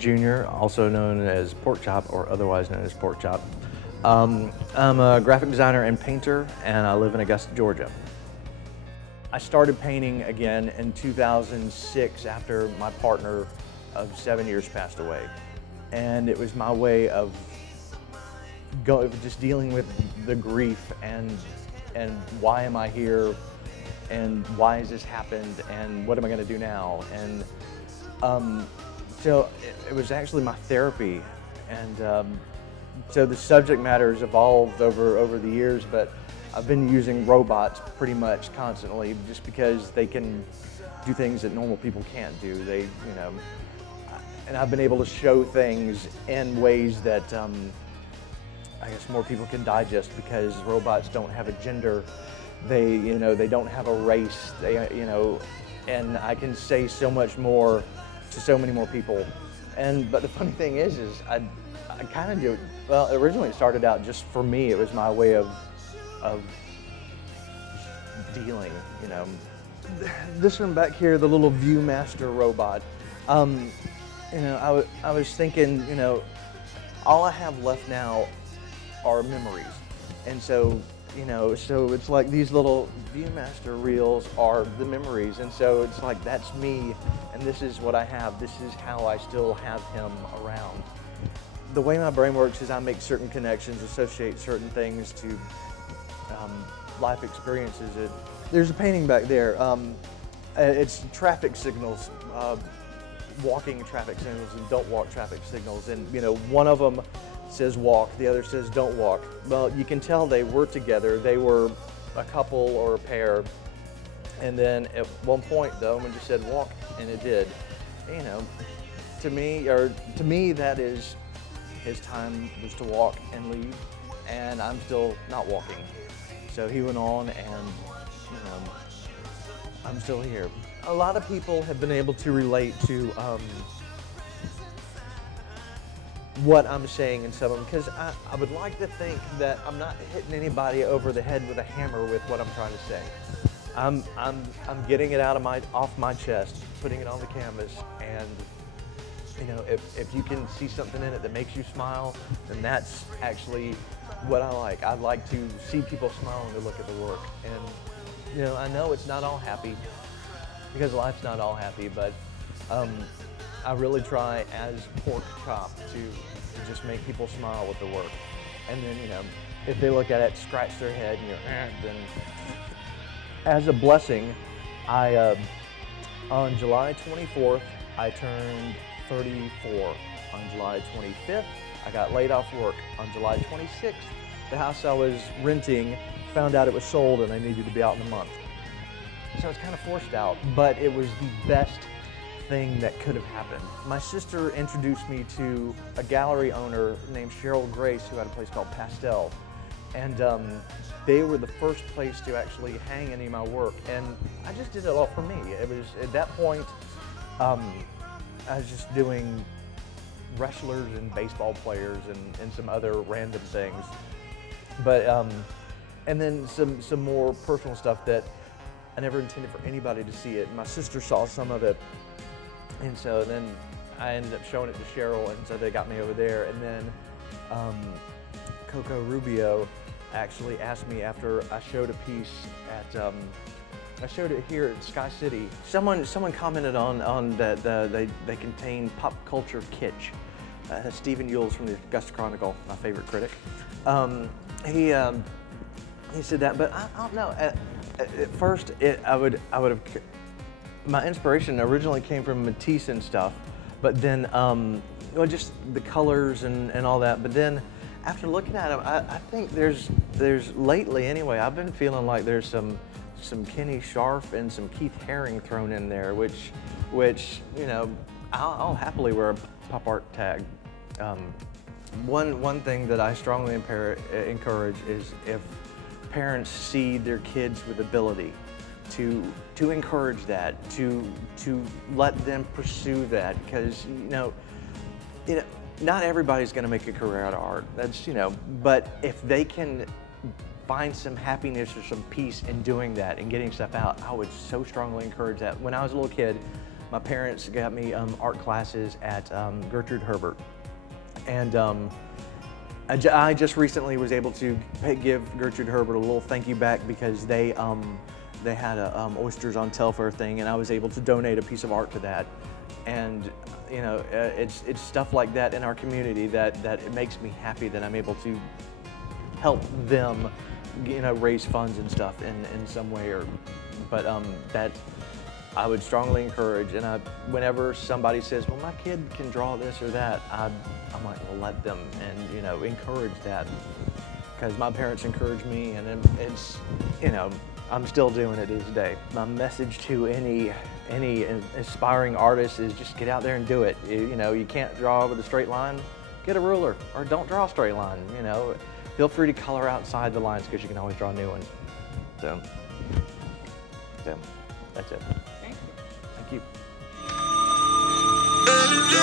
Jr., also known as Pork Chop, or otherwise known as Pork Chop. I'm a graphic designer and painter, and I live in Augusta, Georgia. I started painting again in 2006 after my partner of 7 years passed away. And it was my way of just dealing with the grief and why am I here and why has this happened and what am I going to do now? And so it was actually my therapy. And so the subject matter has evolved over the years, but I've been using robots pretty much constantly just because they can do things that normal people can't do. And I've been able to show things in ways that I guess more people can digest, because robots don't have a gender. They don't have a race. And I can say so much more to so many more people. But the funny thing is I kind of do. Well, originally it started out just for me. It was my way of dealing. This one back here, the little Viewmaster robot. I was thinking, all I have left now are memories. And so, so it's like these little Viewmaster reels are the memories. And so it's like, that's me, and this is what I have. This is how I still have him around. The way my brain works is I make certain connections, associate certain things to life experiences. There's a painting back there. It's traffic signals. Walking traffic signals and don't walk traffic signals, and one of them says walk, the other says don't walk. Well, you can tell they were together. They were a couple or a pair, and then at one point the woman just said walk, and it did. To me that is his time was to walk and leave, and I'm still not walking. So he went on, and I'm still here. A lot of people have been able to relate to what I'm saying in some of them, because I would like to think that I'm not hitting anybody over the head with a hammer with what I'm trying to say. I'm getting it off my chest, putting it on the canvas, and if you can see something in it that makes you smile, then that's actually what I like. I like to see people smile when they look at the work. And I know it's not all happy, because life's not all happy, but I really try as Pork Chop to just make people smile with the work. And then, if they look at it, scratch their head, and then as a blessing, on July 24th, I turned 34. On July 25th, I got laid off work. On July 26th, the house I was renting found out it was sold and I needed to be out in a month. So it's kind of forced out, but it was the best thing that could have happened. My sister introduced me to a gallery owner named Cheryl Grace, who had a place called Pastel. And they were the first place to actually hang any of my work. And I just did it all for me. It was, at that point, I was just doing wrestlers and baseball players and some other random things. But, and then some more personal stuff that I never intended for anybody to see it. My sister saw some of it, and so then I ended up showing it to Cheryl, and so they got me over there. And then Coco Rubio actually asked me after I showed a piece at, I showed it here at Sky City. Someone commented on that they contain pop culture kitsch. Stephen Yules from the Augusta Chronicle, my favorite critic. He said that, but I don't know. At first, I would have. My inspiration originally came from Matisse and stuff, but then well, just the colors and all that. But then, after looking at them, I think there's lately anyway, I've been feeling like there's some Kenny Scharf and some Keith Haring thrown in there, which I'll happily wear a pop art tag. One thing that I strongly encourage is if parents see their kids with ability, to encourage that, to let them pursue that, because not everybody's going to make a career out of art. That's but if they can find some happiness or some peace in doing that and getting stuff out, I would so strongly encourage that. When I was a little kid, my parents got me art classes at Gertrude Herbert. And I just recently was able to give Gertrude Herbert a little thank you back because they had a Oysters on Telfair thing, and I was able to donate a piece of art to that. And you know, it's stuff like that in our community that it makes me happy that I'm able to help them, you know, raise funds and stuff in some way. But that I would strongly encourage. And whenever somebody says, well, my kid can draw this or that, I'm like, well, let them, and you know, encourage that, because my parents encouraged me, and it's, you know, I'm still doing it to this day. My message to any aspiring artist is just get out there and do it. You know, you can't draw with a straight line, get a ruler, or don't draw a straight line. You know, feel free to color outside the lines because you can always draw new ones. So that's it. Thank you. Thank you.